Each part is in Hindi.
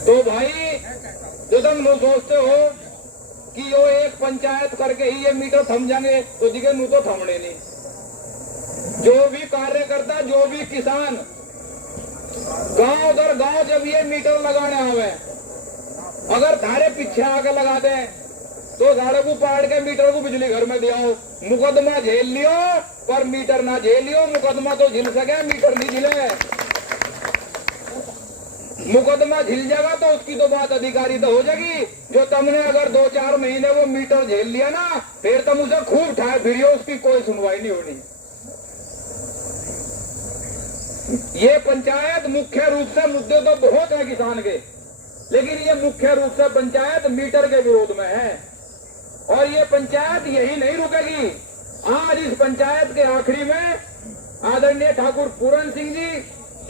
तो भाई जो तुम लोग सोचते हो कि यो एक पंचायत करके ही ये मीटर थम जाएंगे, तो दिखे नू तो थमने नहीं। जो भी कार्यकर्ता, जो भी किसान गांव दर गांव जब ये मीटर लगाने आवे, अगर धारे पीछे आके लगा दे तो झाड़ू को पाड़ के मीटर को बिजली घर में दिया, मुकदमा झेल लियो पर मीटर ना झेल लियो। मुकदमा तो झिल सके, मीटर नहीं झिले। मुकदमा झिल जाएगा तो उसकी तो बात अधिकारी तो हो जाएगी। जो तुमने अगर 2-4 महीने वो मीटर झेल लिया ना, फिर तुम उसे खूब ठाए फिरियो, उसकी कोई सुनवाई नहीं होनी। ये पंचायत मुख्य रूप से मुद्दे तो बहुत है किसान के, लेकिन ये मुख्य रूप से पंचायत मीटर के विरोध में है। और ये पंचायत यही नहीं रुकेगी। आज इस पंचायत के आखिरी में आदरणीय ठाकुर पूरन सिंह जी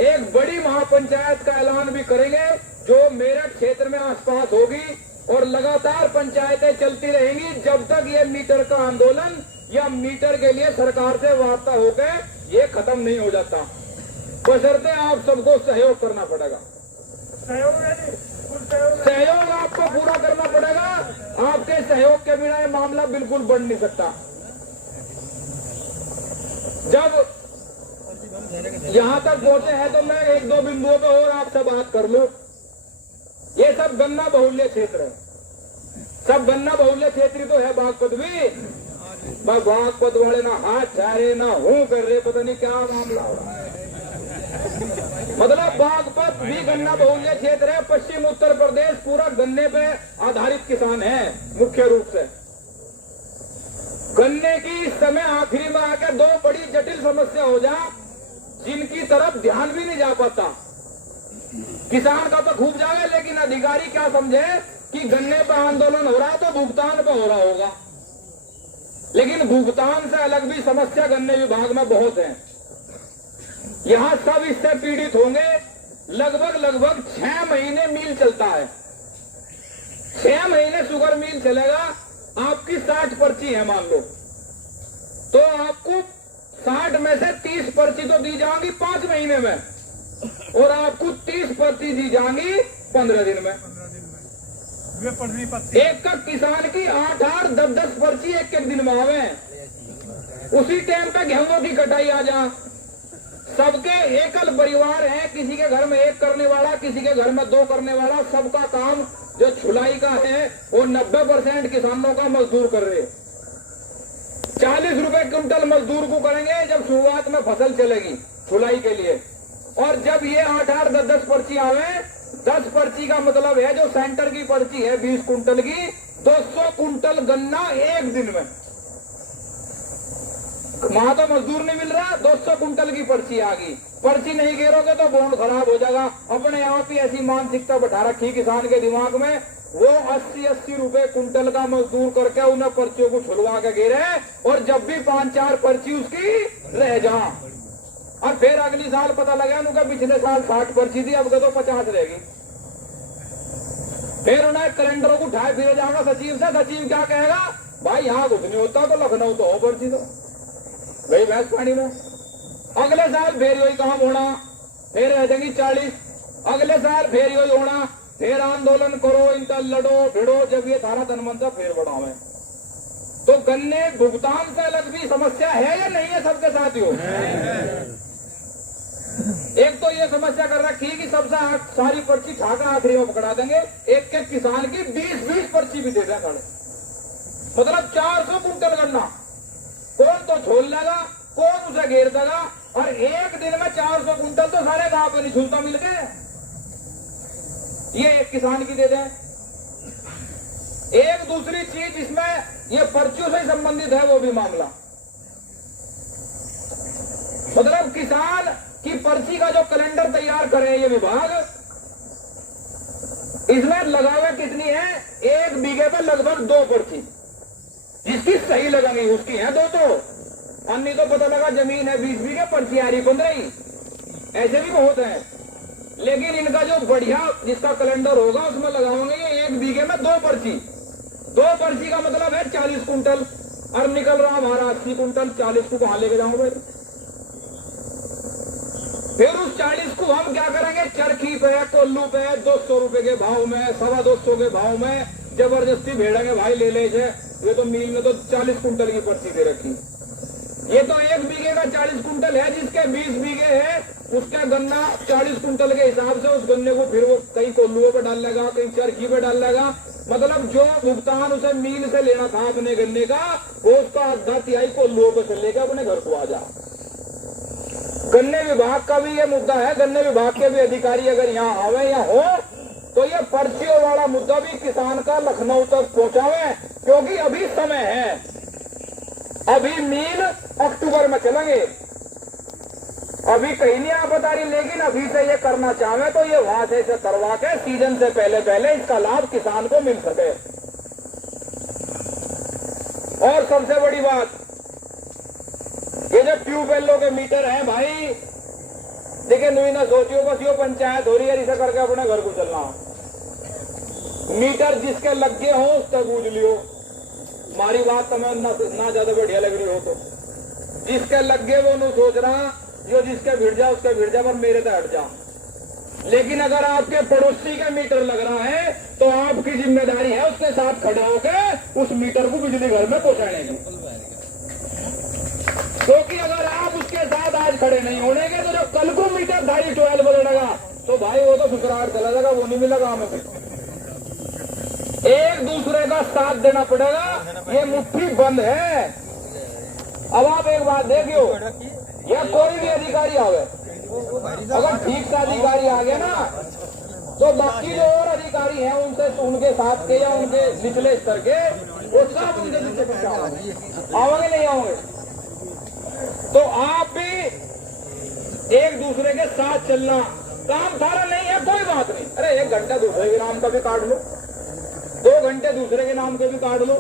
एक बड़ी महापंचायत का ऐलान भी करेंगे, जो मेरठ क्षेत्र में आसपास होगी। और लगातार पंचायतें चलती रहेंगी जब तक ये मीटर का आंदोलन या मीटर के लिए सरकार से वार्ता होकर ये खत्म नहीं हो जाता। बशर्ते आप सबको सहयोग करना पड़ेगा। सहयोग आपको पूरा करना पड़ेगा। आपके सहयोग के बिना ये मामला बिल्कुल बढ़ नहीं सकता। जब यहां तक पहुंचे हैं तो मैं 1-2 बिंदुओं पे और आपसे बात कर लूं। ये सब गन्ना बहुल्य क्षेत्र है, सब गन्ना बहुल्य क्षेत्र तो है। बागपत भी, बागपत वाले ना हाथ जा रहे ना हूं कर रहे, पता नहीं क्या मामला हो रहा है। मतलब बागपत भी गन्ना बहुल्य क्षेत्र है। पश्चिम उत्तर प्रदेश पूरा गन्ने पे आधारित किसान है मुख्य रूप से। गन्ने की इस समय आखिरी में आकर 2 बड़ी जटिल समस्या हो जा, जिनकी तरफ ध्यान भी नहीं जा पाता। किसान का तो खूब जाए, लेकिन अधिकारी क्या समझे कि गन्ने पर आंदोलन हो रहा तो भुगतान पे हो रहा होगा, लेकिन भुगतान से अलग भी समस्या गन्ने विभाग में बहुत है। यहां सब इससे पीड़ित होंगे। लगभग 6 महीने मिल चलता है। 6 महीने शुगर मिल चलेगा। आपकी 60 पर्ची है मान लो, तो आपको 60 में से 30 पर्ची तो दी जाएंगी 5 महीने में, और आपको 30 पर्ची दी जाएंगी 15 दिन में। एक का किसान की 8-8, 10-10 पर्ची एक दिन में आवे। उसी टाइम पे गेहूं की कटाई आ जा। सबके एकल परिवार है, किसी के घर में 1 करने वाला, किसी के घर में 2 करने वाला। सबका काम जो छुलाई का है वो 90% किसानों का मजदूर कर रहे। 40 रुपए क्विंटल मजदूर को करेंगे जब शुरुआत में फसल चलेगी छुलाई के लिए। और जब ये 8-8, 10-10 पर्ची आवे, 10 पर्ची का मतलब है जो सेंटर की पर्ची है 20 कुंटल की, 200 कुंटल गन्ना एक दिन में। वहां तो मजदूर नहीं मिल रहा, 200 कुंटल की पर्ची आ गई। पर्ची नहीं गिरोगे तो बॉन्ड खराब हो जाएगा। अपने आप ही ऐसी मानसिकता बैठा रखी किसान के दिमाग में, वो 80-80 रुपए कुंटल का मजदूर करके उन्हें पर्चियों को छुलवा के गिरे, और जब भी 5-4 पर्ची उसकी रह जा, और फिर अगली साल पता लगा उनका पिछले साल 60 पर्ची थी, अब तो 50 रहेगी। फिर उन्हें कैलेंडरों को उठाए फिर जाऊंगा सचिव से। सचिव क्या कहेगा, भाई यहाँ कुछ नहीं होता तो लखनऊ तो हो पर्ची तो वही भैंस पानी में। अगले साल फिर वही काम होना, फिर रह जाएंगी 40। अगले साल फिर वही होना, फिर आंदोलन करो, इनका लड़ो भिड़ो। जब ये धारा धनमंत्र फिर बढ़ावे, तो गन्ने भुगतान से अलग भी समस्या है या नहीं है सबके साथियों? एक तो ये समस्या कर रखी कि सबसे सारी पर्ची ठाकर आखिरी में पकड़ा देंगे। एक किसान की 20-20 पर्ची भी दे दें साढ़े, मतलब 400 कुंटल गन्ना कौन तो छोड़ लेगा, कौन उसे घेर देगा। और एक दिन में 400 कुंटल तो सारे गांव पे नहीं छूलता मिल के, ये एक किसान की दे दें। एक दूसरी चीज इसमें ये पर्चियों से संबंधित है वो भी मामला, मतलब किसान की पर्ची का जो कैलेंडर तैयार करे ये विभाग, इसमें लगावे कितनी है, 1 बीघे पे लगभग 2 पर्ची। जिसकी सही लगेंगी उसकी है 2, तो अन्य तो पता लगा जमीन है 20 बीघे, पर्ची आ रही 15 ही, ऐसे भी बहुत है। लेकिन इनका जो बढ़िया जिसका कैलेंडर होगा उसमें लगाओगे ये 1 बीघे में 2 पर्ची। 2 पर्ची का मतलब है 40 कुंटल, और निकल रहा हमारा 80 कुंटल। 40 को कहां लेके जाऊं भाई? फिर उस 40 को हम क्या करेंगे, चरखी पे, कोल्लू पे 200 रुपए के भाव में, 225 के भाव में जबरदस्ती भेड़ेंगे भाई ले ले। ये तो मिल में तो 40 कुंटल की पर्ची दे रखी। ये तो 1 बीघे का 40 कुंटल है, जिसके 20 बीघे है उसका गन्ना 40 कुंटल के हिसाब से उस गन्ने को फिर वो कहीं कोल्लुओं पे डाल लेगा, कहीं चरखी पे डाल लेगा। मतलब जो भुगतान उसे मील से लेना था अपने गन्ने का, वो उसका आधा तिहाई कोल्लुओं पे से लेकर अपने घर को आ जा। गन्ने विभाग का भी ये मुद्दा है। गन्ने विभाग के भी अधिकारी अगर यहाँ आवे या हो तो ये पर्चियों वाला मुद्दा भी किसान का लखनऊ तक पहुंचावे, क्योंकि अभी समय है। अभी मील अक्टूबर में चलेंगे, अभी कहीं नहीं आ बता रही, लेकिन अभी से ये करना चाहे तो ये वहां से इसे करवा के सीजन से पहले पहले इसका लाभ किसान को मिल सके। और सबसे बड़ी बात, ये जो ट्यूबवेलों के मीटर हैं भाई, देखिए नुई ना सोचियो बस यो पंचायत हो रही है, इसे करके अपने घर को चलना। मीटर जिसके लगे हो उसका बूझ लियो, हमारी बात तुम्हें ना ज्यादा बढ़िया लग रही हो तो जिसके लगे वो नु सोच रहा, जो जिसके भिड़ जा उसके भिड़ जा, पर मेरे तो हट जा। लेकिन अगर आपके पड़ोसी का मीटर लग रहा है तो आपकी जिम्मेदारी है उसके साथ खड़े होकर उस मीटर को बिजली घर में पहुंचाने की। क्योंकि अगर आप उसके साथ आज खड़े नहीं होने के तो जो कल को मीटर 2.5 बदलेगा तो भाई वो तो ससुराल चला जाएगा, वो नहीं मिलेगा हमें। एक दूसरे का साथ देना पड़ेगा, ये मुट्ठी बंद है। अब आप एक बात देखियो, या कोई भी अधिकारी आवे, अगर ठीक से अधिकारी आ गया ना तो बाकी जो और अधिकारी हैं उनसे, उनके साथ के या उनके निचले स्तर के, वो सब उनके पीछे आओगे नहीं आओगे। तो आप भी एक दूसरे के साथ चलना, काम थारा नहीं है कोई बात नहीं, अरे 1 घंटा दूसरे के नाम का भी काट लो, 2 घंटे दूसरे के नाम के भी काट लो।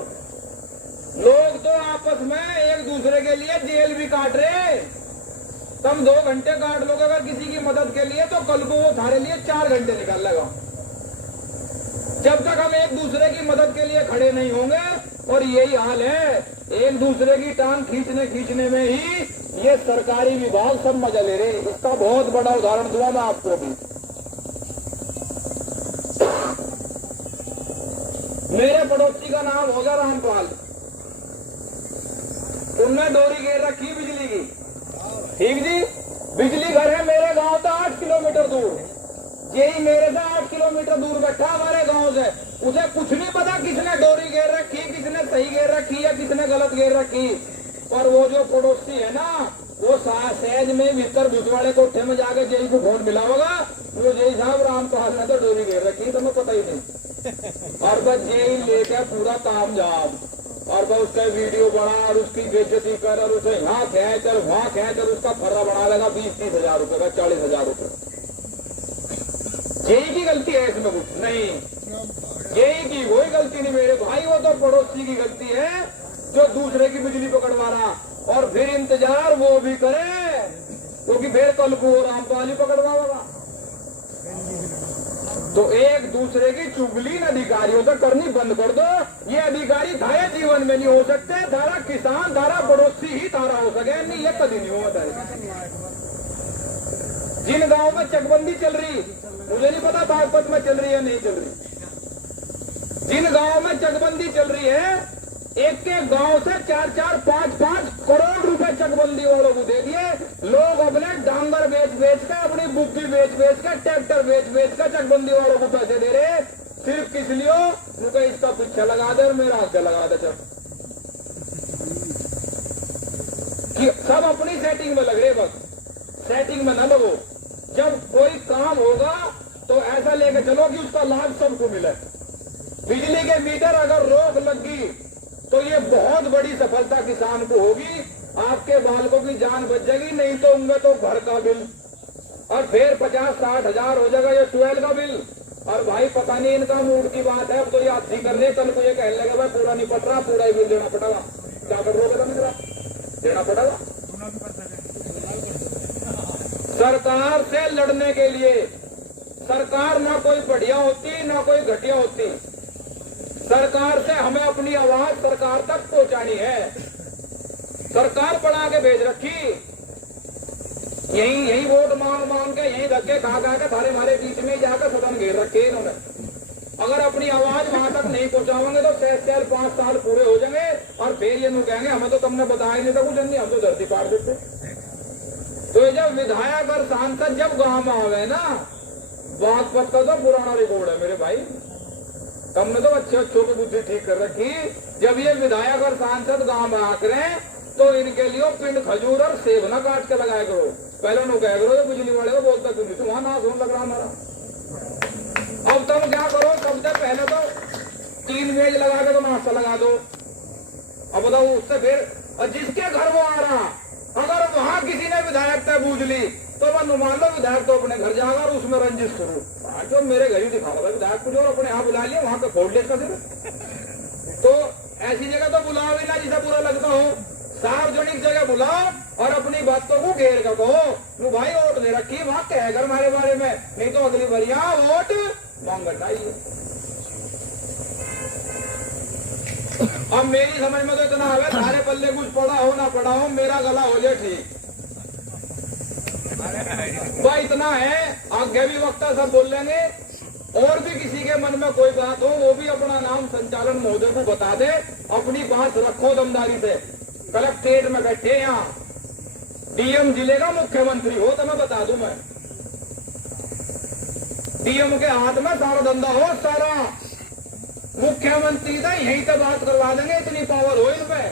लोग तो आपस में एक दूसरे के लिए जेल भी काट रहे। तुम 2 घंटे काट लोगे अगर किसी की मदद के लिए, तो कल को वो थारे लिए 4 घंटे निकाल लेगा। जब तक हम एक दूसरे की मदद के लिए खड़े नहीं होंगे, और यही हाल है, एक दूसरे की टांग खींचने में ही ये सरकारी विभाग सब मजा ले रहे। इसका बहुत बड़ा उदाहरण दूंगा मैं आपको भी। मेरे पड़ोसी का नाम होगा रामपाल, उनने डोरी घेर रखी बिजली की, ठीक जी। बिजली घर है मेरे गांव से 8 किलोमीटर दूर, यही मेरे से 8 किलोमीटर दूर बैठा हमारे गांव से। उसे कुछ नहीं पता किसने डोरी घेर रखी, किसने सही घेर रखी या किसने गलत घेर रखी। पर वो जो पड़ोसी है ना, वो सहज में भीतर भुजवाड़े कोठे में जाके जेई को फोन मिला होगा, वो जेई साहब रामपाल ने तो डोरी घेर रखी, तो मैं पता ही नहीं। और बस जेई लेके पूरा काम जाम, और बस उसका वीडियो बना और उसकी बेइज्जती कर, और उसे यहाँ खेच और वहाँ खेच, और उसका फर्रा बना लेगा 20-30 हजार रुपए का, 40 हजार रुपए। जेई की गलती है इसमें कुछ नहीं, जेई की कोई गलती नहीं मेरे भाई, वो तो पड़ोसी की गलती है जो दूसरे की बिजली पकड़वा रहा, और फिर इंतजार वो भी करे, क्योंकि फिर कल को रामपाल ही पकड़वाएगा। तो एक दूसरे की चुगली अधिकारियों तक करनी बंद कर दो। ये अधिकारी धारे जीवन में नहीं हो सकते, धारा किसान, धारा पड़ोसी ही धारा हो सके, नहीं ये कभी नहीं होता है। जिन गांव में चकबंदी चल रही, मुझे नहीं पता बागपत में चल रही है नहीं चल रही, जिन गांव में चकबंदी चल रही है, एक के गांव से 4-4, 5-5 करोड़ रुपए चकबंदी वालों को दे दिए। लोग अपने डांगर बेच के, अपनी बुग्गी बेच के, ट्रैक्टर बेच के चकबंदी वालों को पैसे दे रहे, सिर्फ किस लिए? उनका इसका पीछे लगा दे और मेरा आगे लगा दे। सब अपनी सेटिंग में लग रहे, बस सेटिंग में न लगो। जब कोई काम होगा तो ऐसा लेके चलो कि उसका लाभ सबको मिले। बिजली के मीटर अगर रोक लगी तो ये बहुत बड़ी सफलता किसान को होगी, आपके बालकों की जान बच जाएगी। नहीं तो उनका तो घर का बिल और फिर 50-60 हजार हो जाएगा ये 12 का बिल। और भाई पता नहीं इनका मूड की बात है, अब तो ये आधी कर ले, कल को ये कहने लगे भाई पूरा नहीं पट रहा, पूरा ही बिल देना पड़ेगा। क्या कर लोगे तुम, देना पड़ेगा। सरकार से लड़ने के लिए सरकार ना कोई बढ़िया होती ना कोई घटिया होती, सरकार से हमें अपनी आवाज सरकार तक पहुंचानी है। सरकार बढ़ा के भेज रखी, यही यही वोट मांग मांग के यही धक्के खा के थारे हमारे बीच में जाकर सदन घेर रखे इन्होंने। अगर अपनी आवाज वहां तक नहीं पहुंचाओगे तो 5 साल पूरे हो जाएंगे और फिर ये नु कहेंगे हमें तो तुमने बताया नहीं था कुछ नहीं, हम तो धरती पार देते। तो ये जब विधायक और सांसद जब गांव में आवे ना, बागपत का तो पुराना रिकॉर्ड है मेरे भाई, तुमने तो अच्छों की बुद्धि ठीक कर रखी। जब ये विधायक और सांसद गांव में आकर तो इनके लिए पिंड खजूर और सेब न काट के लगाया करो। पहले उन्होंने कह करो बिजली वाले को बोलता क्यों नहीं, तुम्हारा नाश होने लग रहा हमारा। अब तुम क्या करो, सबसे पहले तो 3 मेज लगा के तो नाश्ता लगा दो। अब बताओ उससे फिर जिसके घर वो आ रहा, अगर वहां किसी ने विधायक तय बूझ ली तो मैं मान लो विधायक तो अपने घर जाएगा और उसमें रंजिश शुरू, जो मेरे घर ही दिखाऊंगा विधायक को, जो अपने यहाँ बुला लिया वहां पे फोड़ ले तो ऐसी जगह तो बुलाओ ही ना जिसे बुरा लगता हो, सार्वजनिक जगह बुलाओ और अपनी बातों को घेर कर कहो वो भाई वोट दे रखी वहां कह कर हमारे बारे में, नहीं तो अगली बार यहाँ वोट मांगना चाहिए। अब मेरी समझ में तो इतना है, सारे पल्ले कुछ पड़ा हो ना पड़ा हो, मेरा गला हो जाए ठीक, भाई इतना है। आगे भी वक्ता सब बोल लेंगे, और भी किसी के मन में कोई बात हो वो भी अपना नाम संचालन महोदय को बता दे, अपनी बात रखो दमदारी से। कलेक्ट्रेट में बैठे यहाँ डीएम जिले का मुख्यमंत्री हो तो मैं बता दूं, मैं डीएम के हाथ में सारा धंधा हो, सारा मुख्यमंत्री था यहीं से बात करवा देंगे, इतनी पावर हो इन पे।